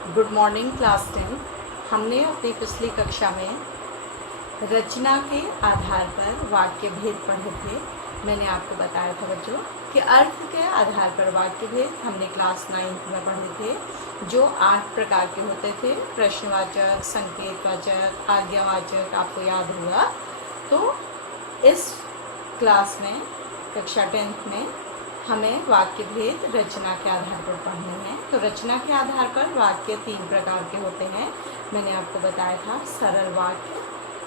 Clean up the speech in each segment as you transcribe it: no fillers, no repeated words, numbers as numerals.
Good morning class 10। हमने अपनी पिछली कक्षा में रचना के आधार पर वाक्य भेद पढ़े थे। मैंने आपको बताया था बच्चों कि अर्थ के आधार पर वाक्य भेद हमने क्लास 9 में पढ़े थे, जो 8 प्रकार के होते थे। प्रश्नवाचक, संकेतवाचक, आज्ञावाचक, आपको याद होगा। तो इस क्लास में कक्षा 10 में हमें वाक्य भेद रचना के आधार पर पढ़ने हैं। तो रचना के आधार पर वाक्य 3 प्रकार के होते हैं। मैंने आपको बताया था, सरल वाक्य,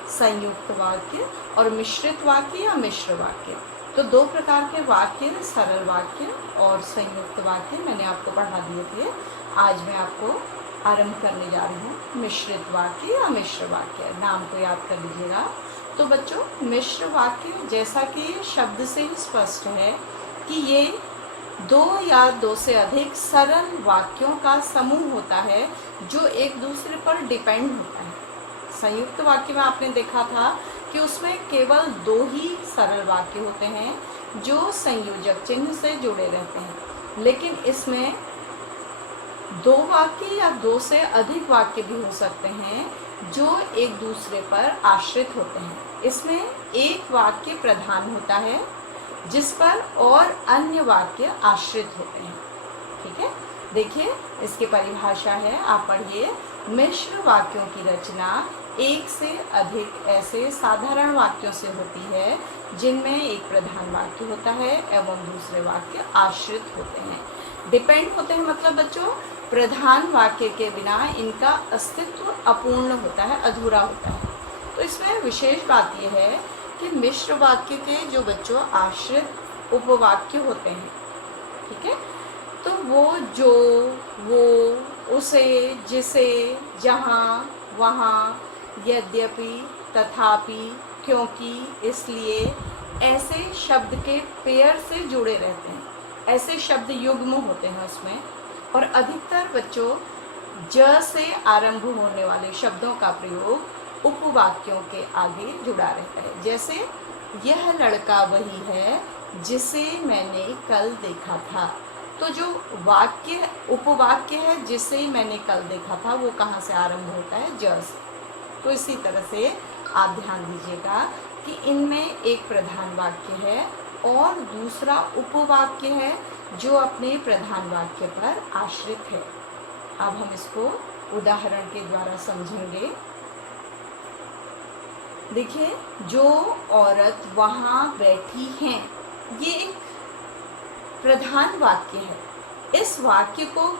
संयुक्त वाक्य और मिश्रित वाक्य या मिश्र वाक्य। तो 2 प्रकार के वाक्य, सरल वाक्य और संयुक्त वाक्य मैंने आपको पढ़ा दिए थे। आज मैं आपको आरंभ करने जा रही हूँ मिश्रित वाक्य या मिश्र वाक्य। नाम को याद कर लीजिएगा। तो बच्चों, मिश्र वाक्य जैसा कि शब्द से ही स्पष्ट है कि ये 2 या 2 से अधिक सरल वाक्यों का समूह होता है जो एक दूसरे पर डिपेंड होता है। संयुक्त वाक्य में आपने देखा था कि उसमें केवल 2 ही सरल वाक्य होते हैं जो संयोजक चिन्ह से जुड़े रहते हैं, लेकिन इसमें 2 वाक्य या 2 से अधिक वाक्य भी हो सकते हैं जो एक दूसरे पर आश्रित होते हैं। इसमें एक वाक्य प्रधान होता है जिस पर और अन्य वाक्य आश्रित होते हैं। ठीक है, देखिए इसकी परिभाषा है, आप पढ़िए। मिश्र वाक्यों की रचना एक से अधिक ऐसे साधारण वाक्यों से होती है जिनमें एक प्रधान वाक्य होता है एवं दूसरे वाक्य आश्रित होते हैं। डिपेंड होते हैं मतलब बच्चों, प्रधान वाक्य के बिना इनका अस्तित्व अपूर्ण होता है, अधूरा होता है। तो इसमें विशेष बात यह है कि मिश्र वाक्य के जो बच्चों आश्रित उपवाक्य होते हैं, ठीक है, तो वो, जो, वो, उसे, जिसे, जहाँ, वहाँ, यद्यपि, तथापि, क्योंकि, इसलिए, ऐसे शब्द के पेयर से जुड़े रहते हैं। ऐसे शब्द युग्म होते हैं उसमें। और अधिकतर बच्चों ज से आरंभ होने वाले शब्दों का प्रयोग उपवाक्यों के आगे जुड़ा रहता है। जैसे, यह लड़का वही है जिसे मैंने कल देखा था। तो जो वाक्य उपवाक्य है जिसे मैंने कल देखा था, वो कहाँ से आरंभ होता है? ज से। तो इसी तरह से आप ध्यान दीजिएगा कि इनमें एक प्रधान वाक्य है और दूसरा उपवाक्य है जो अपने प्रधान वाक्य पर आश्रित है। अब हम इसको उदाहरण के द्वारा समझेंगे। देखिए, जो औरत वहाँ बैठी हैं, ये एक प्रधान वाक्य है। इस वाक्य को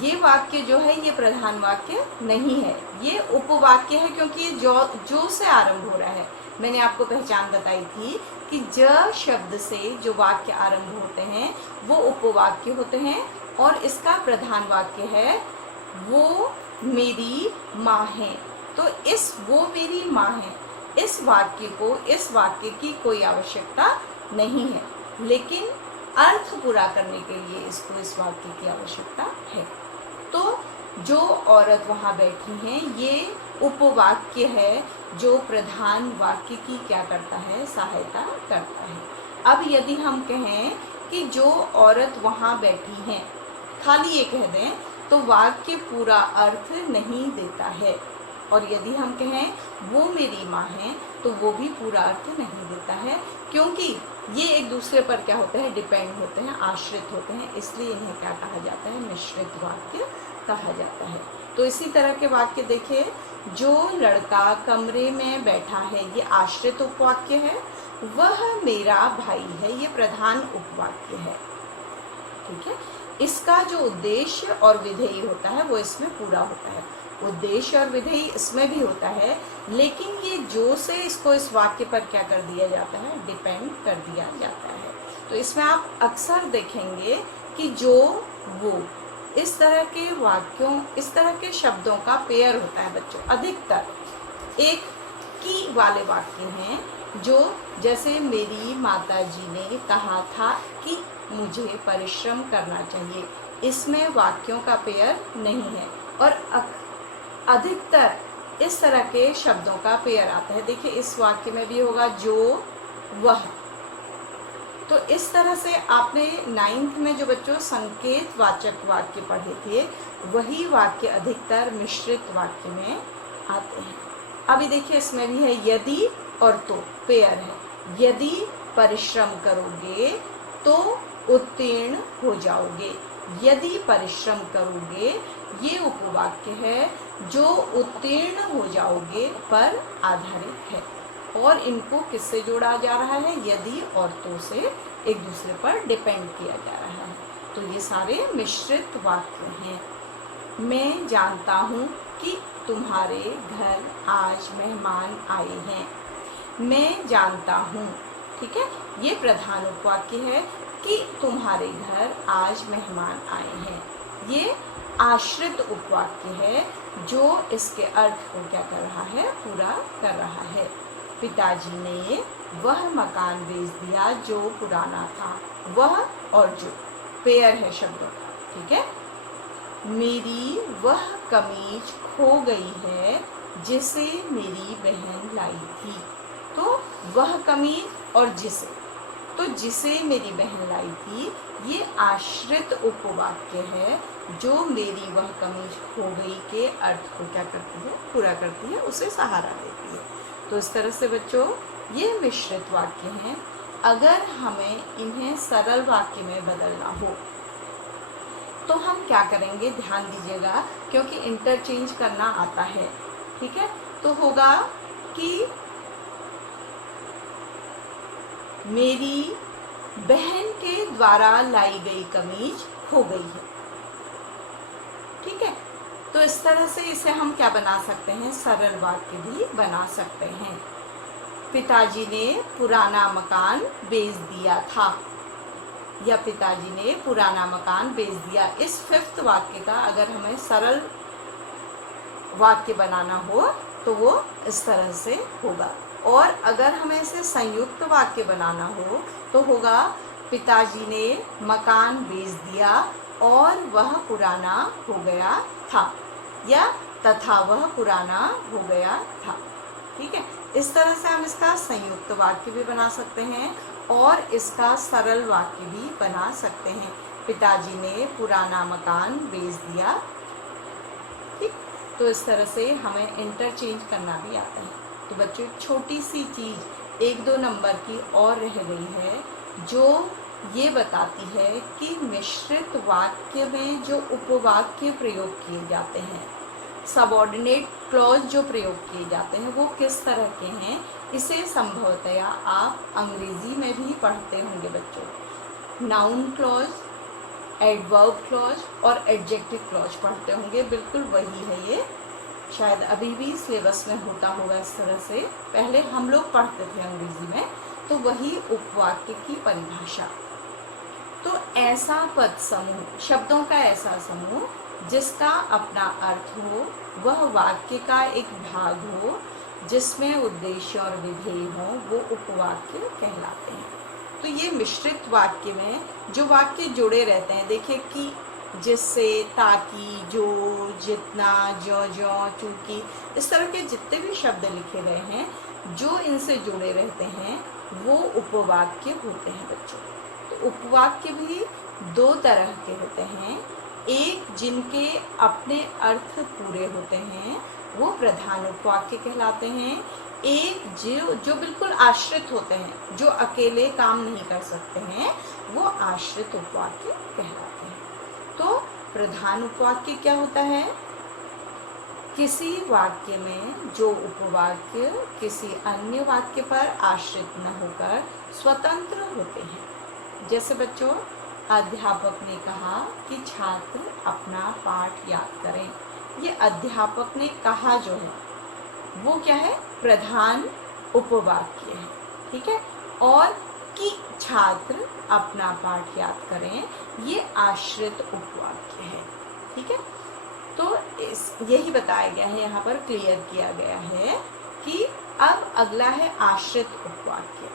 ये वाक्य जो है ये प्रधान वाक्य नहीं है, ये उपवाक्य है, क्योंकि ये जो से आरंभ हो रहा है। मैंने आपको पहचान बताई थी कि ज शब्द से जो वाक्य आरंभ होते हैं वो उपवाक्य होते हैं और इसका प्रधान वाक्य है, वो मेरी माँ है। तो इस वो मेरी माँ है, इस वाक्य की कोई आवश्यकता नहीं है, लेकिन अर्थ पूरा करने के लिए इसको इस वाक्य की आवश्यकता है। तो जो औरत वहाँ बैठी हैं, ये उपवाक्य है जो प्रधान वाक्य की क्या करता है? सहायता करता है। अब यदि हम कहें कि जो औरत वहाँ बैठी हैं, खाली ये कह दें तो वाक्य पूरा अर्थ नहीं देता है। और यदि हम कहें वो मेरी माँ है, तो वो भी पूरा अर्थ नहीं देता है, क्योंकि ये एक दूसरे पर क्या होते हैं? डिपेंड होते हैं, आश्रित होते हैं। इसलिए इन्हें क्या कहा जाता है? मिश्रित वाक्य कहा जाता है। तो इसी तरह के वाक्य देखिए, जो लड़का कमरे में बैठा है, ये आश्रित उपवाक्य है। वह मेरा भाई है, ये प्रधान उपवाक्य है। ठीक है, इसका जो उद्देश्य और विधेय होता है वो इसमें पूरा होता है। उद्देश्य और विधेय इसमें भी होता है, लेकिन ये जो से इसको इस वाक्य पर क्या कर दिया जाता है? डिपेंड कर दिया जाता है। तो इसमें आप अक्सर देखेंगे कि जो, वो, इस तरह के वाक्यों, इस तरह के शब्दों का पेयर होता है बच्चों। अधिकतर एक की वाले वाक्य हैं, जो जैसे मेरी माताजी ने कहा था कि मुझे परिश्रम करना चाहिए, इसमें वाक्यों का पेयर नहीं है। और अधिकतर इस तरह के शब्दों का पेयर आता है। देखिए, इस वाक्य में भी होगा जो, वह, तो इस तरह से आपने 9th में जो बच्चों संकेत वाचक वाक्य पढ़े थे, वही वाक्य अधिकतर मिश्रित वाक्य में आते हैं। अभी देखिए इसमें भी है यदि और तो, पेयर है। यदि परिश्रम करोगे तो उत्तीर्ण हो जाओगे। यदि परिश्रम करोगे ये उपवाक्य है जो उत्तीर्ण हो जाओगे पर आधारित है, और इनको किससे जोड़ा जा रहा है? यदि और तो से एक दूसरे पर डिपेंड किया जा रहा है। तो ये सारे मिश्रित वाक्य हैं। मैं जानता हूँ कि तुम्हारे घर आज मेहमान आए हैं। मैं जानता हूँ, ठीक है, ये प्रधान उपवाक्य है कि तुम्हारे घर आज मेहमान आए हैं। ये आश्रित उपवाक्य है जो इसके अर्थ को क्या कर रहा है? पूरा कर रहा है। पिताजी ने वह मकान बेच दिया जो पुराना था। वह और जो पेयर है शब्दों का, ठीक है। मेरी वह कमीज खो गई है जिसे मेरी बहन लाई थी। तो वह कमीज और जिसे, तो जिसे मेरी बहन लाई थी, ये आश्रित उपवाक्य है जो मेरी वह कमीज खो गई के अर्थ को क्या करती है? पूरा करती है, उसे सहारा देती है। तो इस तरह से बच्चों ये मिश्रित वाक्य हैं। अगर हमें इन्हें सरल वाक्य में बदलना हो तो हम क्या करेंगे? ध्यान दीजिएगा, क्योंकि इंटरचेंज करना आता है, ठीक है। तो होगा कि मेरी बहन के द्वारा लाई गई कमीज खो गई है, ठीक है। तो इस तरह से इसे हम क्या बना सकते हैं? सरल वाक्य भी बना सकते हैं। पिताजी ने पुराना मकान बेच दिया था, या पिताजी ने पुराना मकान बेच दिया। इस 5th वाक्य का अगर हमें सरल वाक्य बनाना हो तो वो इस तरह से होगा। और अगर हमें इसे संयुक्त वाक्य बनाना हो तो होगा पिताजी ने मकान बेच दिया और वह पुराना हो गया था, या तथा वह पुराना हो गया था, ठीक है। इस तरह से हम इसका संयुक्त वाक्य भी बना सकते हैं और इसका सरल वाक्य भी बना सकते हैं। पिताजी ने पुराना मकान बेच दिया, ठीक। तो इस तरह से हमें इंटरचेंज करना भी आता है। तो बच्चों एक छोटी सी चीज़ 1-2 नंबर की और रह गई है जो ये बताती है कि मिश्रित वाक्य में जो उपवाक्य प्रयोग किए जाते हैं, सबऑर्डिनेट क्लॉज जो प्रयोग किए जाते हैं, वो किस तरह के हैं, इसे संभवतया आप अंग्रेजी में भी पढ़ते होंगे बच्चों। नाउन क्लॉज, एडवर्ब क्लॉज और एडजेक्टिव क्लॉज पढ़ते होंगे। बिल्कुल वही है ये, शायद अभी भी सिलेबस में होता होगा इस तरह से। पहले हम लोग पढ़ते थे अंग्रेजी में, तो वही उपवाक्य की परिभाषा। तो ऐसा पद समूह, शब्दों का ऐसा समूह जिसका अपना अर्थ हो, वह वाक्य का एक भाग हो, जिसमें उद्देश्य और विधेय हो, वो उपवाक्य कहलाते हैं। तो ये मिश्रित वाक्य में जो वाक्य जुड़े रहते हैं, देखिए कि, जिससे, ताकि, जो, जितना, जो, चूंकि, इस तरह के जितने भी शब्द लिखे गए हैं जो इनसे जुड़े रहते हैं वो उपवाक्य होते हैं बच्चों। तो उपवाक्य भी 2 तरह के होते हैं। एक जिनके अपने अर्थ पूरे होते हैं वो प्रधान उपवाक्य कहलाते हैं। एक जो बिल्कुल आश्रित होते हैं, जो अकेले काम नहीं कर सकते हैं, वो आश्रित उपवाक्य कहलाते हैं। तो प्रधान उपवाक्य क्या होता है? किसी वाक्य में जो उपवाक्य किसी अन्य वाक्य पर आश्रित न होकर स्वतंत्र होते हैं। जैसे बच्चों, अध्यापक ने कहा कि छात्र अपना पाठ याद करें। ये अध्यापक ने कहा जो है वो क्या है? प्रधान उपवाक्य है, ठीक है। और कि छात्र अपना पाठ याद करें, ये आश्रित उपवाक्य है, ठीक है। तो यही बताया गया है, यहाँ पर क्लियर किया गया है कि अब अगला है आश्रित उपवाक्य।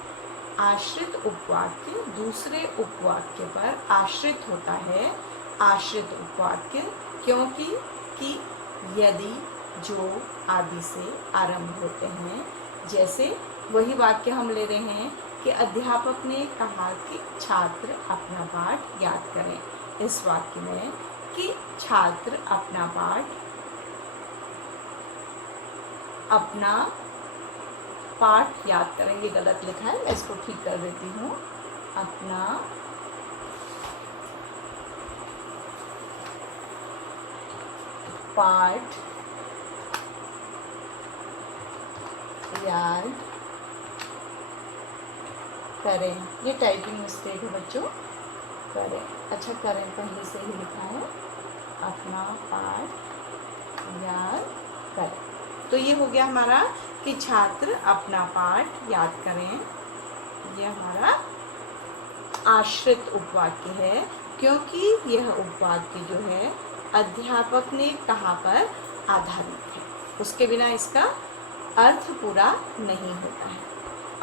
आश्रित उपवाक्य दूसरे उपवाक्य पर आश्रित होता है। आश्रित उपवाक्य क्योंकि कि, यदि, जो आदि से आरंभ होते हैं। जैसे वही वाक्य हम ले रहे हैं कि अध्यापक ने कहा कि छात्र अपना पाठ याद करें। इस वाक्य में कि छात्र अपना पाठ याद करें, ये गलत लिखा है, मैं इसको ठीक कर देती हूँ। अपना पाठ याद करें, ये टाइपिंग मिस्टेक है बच्चों, करें, अच्छा करें पहले से ही लिखा है, अपना पाठ याद करें। तो ये हो गया हमारा कि छात्र अपना पाठ याद करें। ये हमारा आश्रित उपवाक्य है, क्योंकि यह उपवाक्य जो है अध्यापक ने कहा पर आधारित है, उसके बिना इसका अर्थ पूरा नहीं होता है।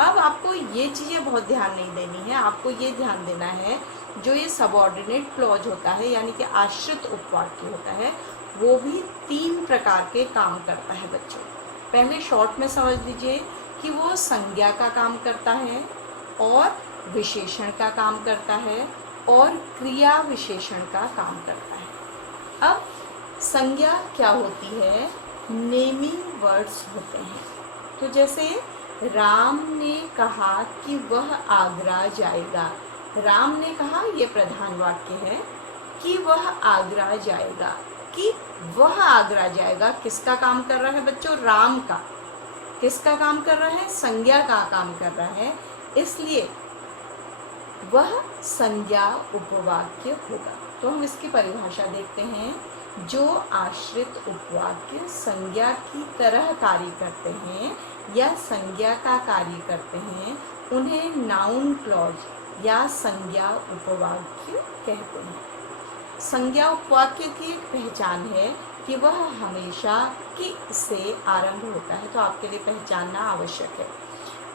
अब आपको ये चीज़ें बहुत ध्यान नहीं देनी है, आपको ये ध्यान देना है जो ये सबऑर्डिनेट क्लॉज होता है यानी कि आश्रित उपवाक्य होता है, वो भी 3 प्रकार के काम करता है बच्चों। पहले शॉर्ट में समझ लीजिए कि वो संज्ञा का काम करता है और विशेषण का काम करता है और क्रिया विशेषण का काम करता है। अब संज्ञा क्या होती है? नेमिंग वर्ड्स होते हैं। तो जैसे राम ने कहा कि वह आगरा जाएगा, राम ने कहा, ये प्रधान वाक्य है कि वह आगरा जाएगा, कि वह आगरा जाएगा किसका काम कर रहा है बच्चों? राम का। किसका काम कर रहा है? संज्ञा का काम कर रहा है, इसलिए वह संज्ञा उपवाक्य होगा। तो हम इसकी परिभाषा देखते हैं। जो आश्रित उपवाक्य संज्ञा की तरह कार्य करते हैं या संज्ञा का कार्य करते हैं, उन्हें नाउन क्लॉज या संज्ञा उपवाक्य कहते हैं। संज्ञा उपवाक्य की एक पहचान है कि वह हमेशा कि से आरंभ होता है, तो आपके लिए पहचानना आवश्यक है।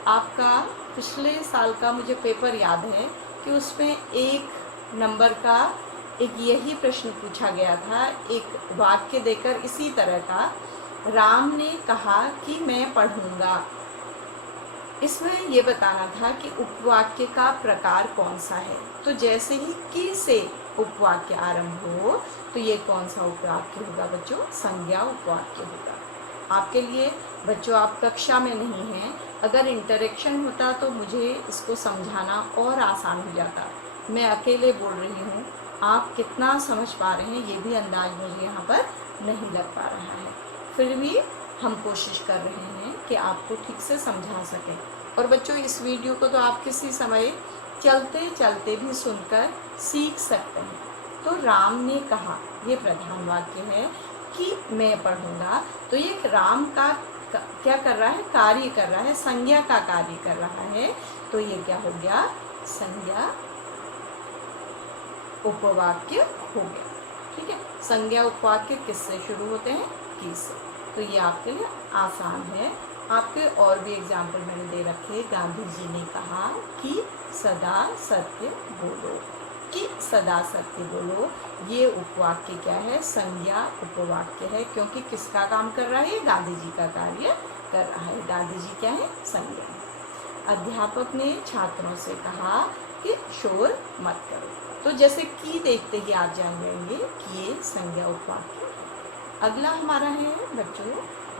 आपका पिछले साल का मुझे पेपर याद है कि उसमें 1 नंबर का एक यही प्रश्न पूछा गया था, एक वाक्य देकर इसी तरह का, राम ने कहा कि मैं पढ़ूंगा। इसमें ये बताना था कि उपवाक्य का प्रकार कौन सा है। तो जैसे ही कि से उपवाक्य आरंभ हो तो ये कौन सा उपवाक्य होगा बच्चों? संज्ञा उपवाक्य होगा। आपके लिए बच्चों, आप कक्षा में नहीं हैं, अगर इंटरेक्शन होता तो मुझे इसको समझाना और आसान हो जाता। मैं अकेले बोल रही हूँ, आप कितना समझ पा रहे हैं ये भी अंदाज मुझे यहाँ पर नहीं लग पा रहा है, फिर भी हम कोशिश कर रहे हैं कि आपको ठीक से समझा सकें। और बच्चों, इस वीडियो को तो आप किसी समय चलते चलते भी सुनकर सीख सकते हैं। तो राम ने कहा, ये प्रधान वाक्य है कि मैं पढ़ूंगा, तो ये राम का क्या कर रहा है? कार्य कर रहा है, संज्ञा का कार्य कर रहा है, तो ये क्या हो गया? संज्ञा उपवाक्य हो गया। ठीक है, संज्ञा उपवाक्य किससे शुरू होते हैं? कि से। तो ये आपके लिए आसान है। आपके और भी एग्जाम्पल मैंने दे रखे। गांधी जी ने कहा कि सदा सत्य बोलो, कि सदा सत्य बोलो, ये उपवाक्य क्या है? संज्ञा उपवाक्य है, क्योंकि किसका काम कर रहा है? गांधी जी का कार्य कर रहा है। गांधी जी क्या है? संज्ञा। अध्यापक ने छात्रों से कहा कि शोर मत करो। तो जैसे कि देखते ही आप जान जाएंगे कि ये संज्ञा उपवाक्य। अगला हमारा है बच्चों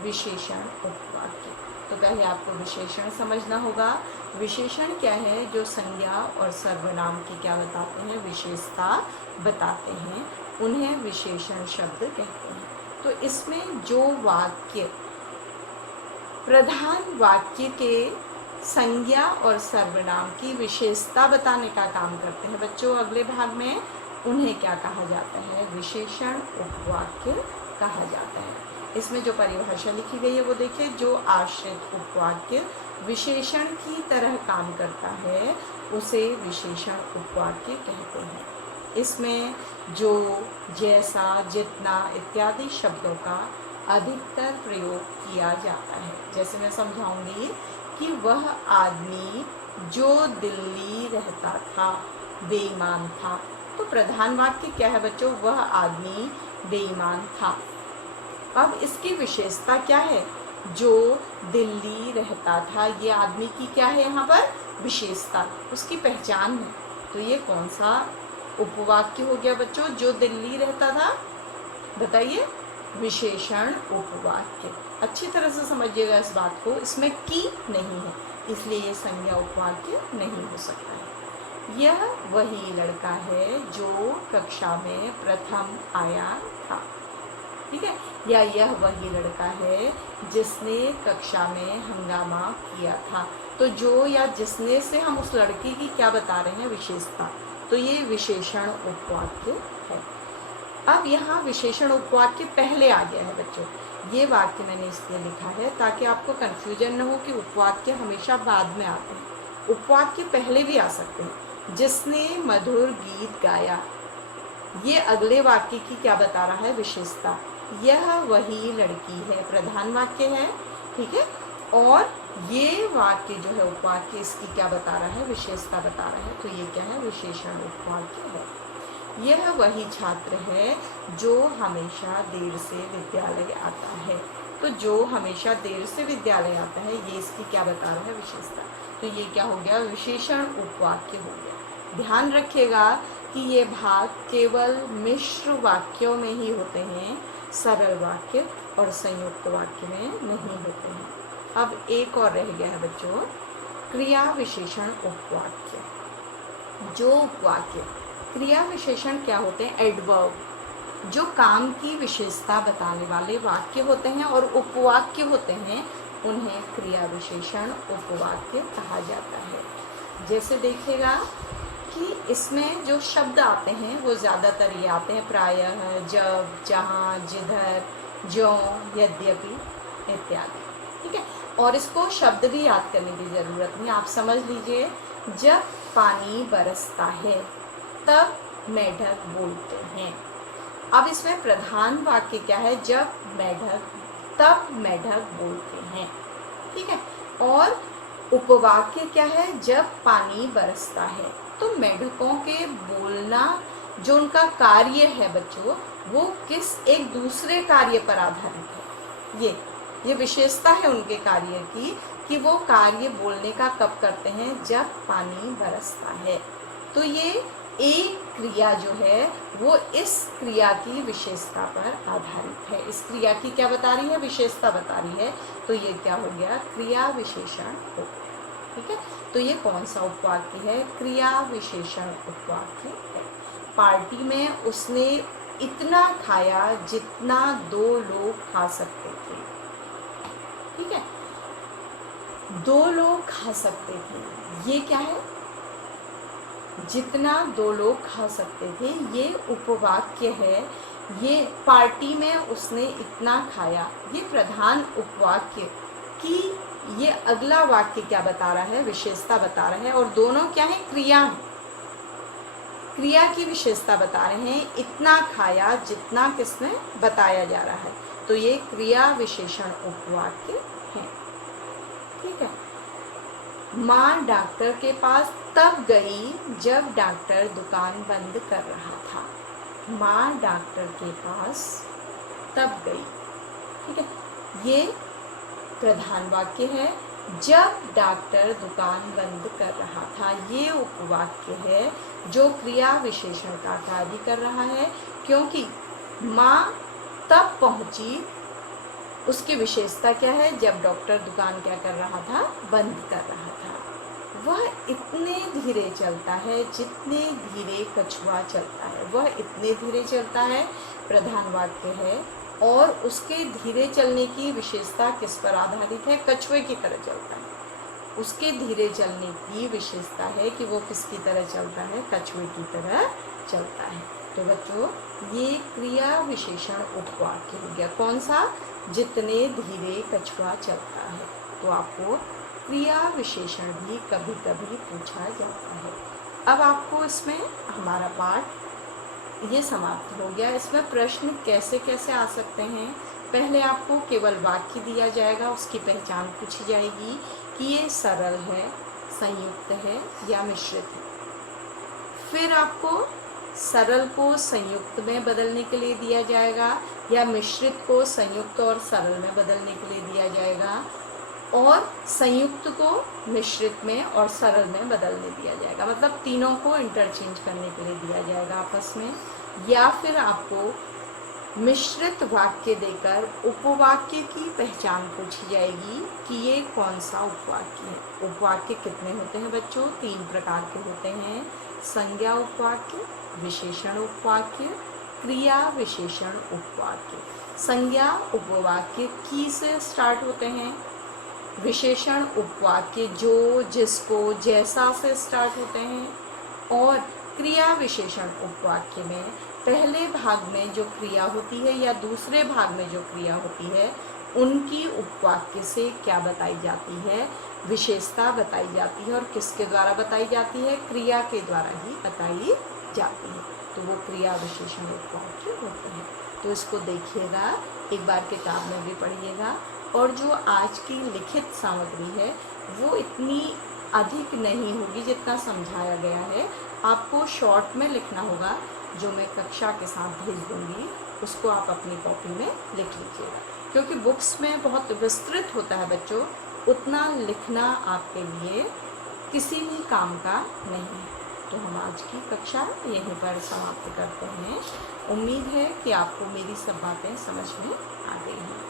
विशेषण उपवाक्य। तो पहले आपको विशेषण समझना होगा। विशेषण क्या है? जो संज्ञा और सर्वनाम की क्या बताते हैं? विशेषता बताते हैं, उन्हें विशेषण शब्द कहते हैं। तो इसमें जो वाक्य प्रधान वाक्य के संज्ञा और सर्वनाम की विशेषता बताने का काम करते हैं बच्चों, अगले भाग में उन्हें क्या कहा जाता है? विशेषण उपवाक्य कहा जाता है। इसमें जो परिभाषा लिखी गई है वो देखिए। जो आश्रित उपवाक्य विशेषण की तरह काम करता है उसे विशेषण उपवाक्य कहते हैं। इसमें जो, जैसा, जितना इत्यादि शब्दों का अधिकतर प्रयोग किया जाता है। जैसे मैं समझाऊंगी कि वह आदमी जो दिल्ली रहता था बेईमान था। तो प्रधान वाक्य क्या है बच्चों? वह आदमी बेईमान था। अब इसकी विशेषता क्या है? जो दिल्ली रहता था, ये आदमी की क्या है यहाँ पर? विशेषता, उसकी पहचान है। तो ये कौन सा उपवाक्य हो गया बच्चों? जो दिल्ली रहता था, बताइए। विशेषण उपवाक्य। अच्छी तरह से समझिएगा इस बात को, इसमें की नहीं है, इसलिए ये संज्ञा उपवाक्य नहीं हो सकता है। यह वही लड़का है जो कक्षा में प्रथम आया था, ठीक है, या यह वही लड़का है जिसने कक्षा में हंगामा किया था। तो जो या जिसने से हम उस लड़के की क्या बता रहे हैं? विशेषता। तो ये विशेषण उपवाक्य है। अब यहाँ विशेषण उपवाक्य पहले आ गया है बच्चों। ये वाक्य मैंने इसलिए लिखा है ताकि आपको कंफ्यूजन न हो कि उपवाक्य हमेशा बाद में आते हैं। उपवाक्य पहले भी आ सकते हैं। जिसने मधुर गीत गाया, ये अगले वाक्य की क्या बता रहा है? विशेषता। यह वही लड़की है, प्रधान वाक्य है, ठीक है। और ये वाक्य जो है उपवाक्य, इसकी क्या बता रहा है? विशेषता बता रहा है। तो ये क्या है? विशेषण उपवाक्य है। यह वही छात्र है जो हमेशा देर से विद्यालय आता है। तो जो हमेशा देर से विद्यालय आता है, ये इसकी क्या बता रहा है? विशेषता। तो ये क्या हो गया? विशेषण उपवाक्य हो गया। ध्यान रखिएगा कि ये भाग केवल मिश्र वाक्यों में ही होते हैं, सरल वाक्य और संयुक्त वाक्य में नहीं होते हैं। अब एक और रह गया है बच्चों, क्रिया विशेषण उपवाक्य। जो उपवाक्य क्रिया विशेषण क्या होते हैं? एडवर्ब, जो काम की विशेषता बताने वाले वाक्य होते हैं और उपवाक्य होते हैं, उन्हें क्रिया विशेषण उपवाक्य कहा जाता है। जैसे देखिएगा कि इसमें जो शब्द आते हैं वो ज़्यादातर ये आते हैं, प्रायः, जब, जहाँ, जिधर, ज्यों, यद्यपि इत्यादि, ठीक है। और इसको शब्द भी याद करने की ज़रूरत नहीं, आप समझ लीजिए। जब पानी बरसता है तब मेढक बोलते हैं। अब इसमें प्रधान वाक्य क्या है? जब मेढक, तब मेढक बोलते हैं, ठीक है। और उपवाक्य क्या है? जब पानी बरसता है। तो मेढकों के बोलना जो उनका कार्य है बच्चों, वो किस एक दूसरे कार्य पर आधारित है। ये विशेषता है उनके कार्य की कि वो कार्य बोलने का कब करते हैं? जब पानी बरसता है। तो ये एक क्रिया जो है वो इस क्रिया की विशेषता पर आधारित है। इस क्रिया की क्या बता रही है? विशेषता बता रही है। तो ये क्या हो गया? क्रिया विशेषण हो गया, ठीक है। तो ये कौन सा उपवाक्य है? क्रिया विशेषण उपवाक्य है। पार्टी में उसने इतना खाया जितना 2 लोग खा सकते थे, ठीक है। 2 लोग खा सकते थे, ये क्या है? जितना 2 लोग खा सकते थे, ये उपवाक्य है। ये पार्टी में उसने इतना खाया, ये प्रधान उपवाक्य की ये अगला वाक्य क्या बता रहा है? विशेषता बता रहा है। और दोनों क्या है? क्रिया है। क्रिया की विशेषता बता रहे हैं। इतना खाया जितना किसमें बताया जा रहा है। तो ये क्रिया विशेषण उपवाक्य है, ठीक है। माँ डॉक्टर के पास तब गई जब डॉक्टर दुकान बंद कर रहा था। माँ डॉक्टर के पास तब गई, ठीक है। ये प्रधान वाक्य है। जब डॉक्टर दुकान बंद कर रहा था, ये उपवाक्य है जो क्रिया विशेषण का कार्य कर रहा है, क्योंकि माँ तब पहुंची, उसकी विशेषता क्या है? जब डॉक्टर दुकान क्या कर रहा था? बंद कर रहा था। वह इतने धीरे चलता है जितने धीरे कछुआ चलता है। वह इतने धीरे चलता है, प्रधान वाक्य है। और उसके धीरे चलने की विशेषता किस पर आधारित है? कछुए की तरह चलता है। उसके धीरे चलने की विशेषता है कि वो किसकी तरह चलता है? कछुए की तरह चलता है। तो बच्चों, ये क्रिया विशेषण उपवाक्य हो गया। कौन सा? जितने धीरे कछुआ चलता है। तो आपको क्रिया विशेषण भी कभी कभी पूछा जाता है। अब आपको इसमें हमारा पाठ ये समाप्त हो गया। इसमें प्रश्न कैसे कैसे आ सकते हैं? पहले आपको केवल वाक्य दिया जाएगा, उसकी पहचान पूछी जाएगी कि ये सरल है, संयुक्त है या मिश्रित है। फिर आपको सरल को संयुक्त में बदलने के लिए दिया जाएगा या मिश्रित को संयुक्त और सरल में बदलने के लिए दिया जाएगा। और संयुक्त को मिश्रित में और सरल में बदलने दिया जाएगा, मतलब तीनों को इंटरचेंज करने के लिए दिया जाएगा आपस में। या फिर आपको मिश्रित वाक्य देकर उपवाक्य की पहचान पूछी जाएगी कि ये कौन सा उपवाक्य है। उपवाक्य कितने होते हैं बच्चों? 3 प्रकार के होते हैं। संज्ञा उपवाक्य, विशेषण उपवाक्य, क्रिया विशेषण उपवाक्य। संज्ञा उपवाक्य की से स्टार्ट होते हैं। विशेषण उपवाक्य जो, जिसको, जैसा से स्टार्ट होते हैं। और क्रिया विशेषण उपवाक्य में पहले भाग में जो क्रिया होती है या दूसरे भाग में जो क्रिया होती है उनकी उपवाक्य से क्या बताई जाती है, विशेषता बताई जाती है। और किसके द्वारा बताई जाती है? क्रिया के द्वारा ही बताई जाती है। तो वो क्रिया विशेषण उपवाक्य होते हैं। तो इसको देखिएगा, एक बार किताब में भी पढ़िएगा। और जो आज की लिखित सामग्री है वो इतनी अधिक नहीं होगी जितना समझाया गया है। आपको शॉर्ट में लिखना होगा, जो मैं कक्षा के साथ भेज दूँगी उसको आप अपनी कॉपी में लिख लीजिएगा, क्योंकि बुक्स में बहुत विस्तृत होता है बच्चों, उतना लिखना आपके लिए किसी भी काम का नहीं है। तो हम आज की कक्षा यहीं पर समाप्त करते हैं। उम्मीद है कि आपको मेरी सब बातें समझ में आ गई हैं।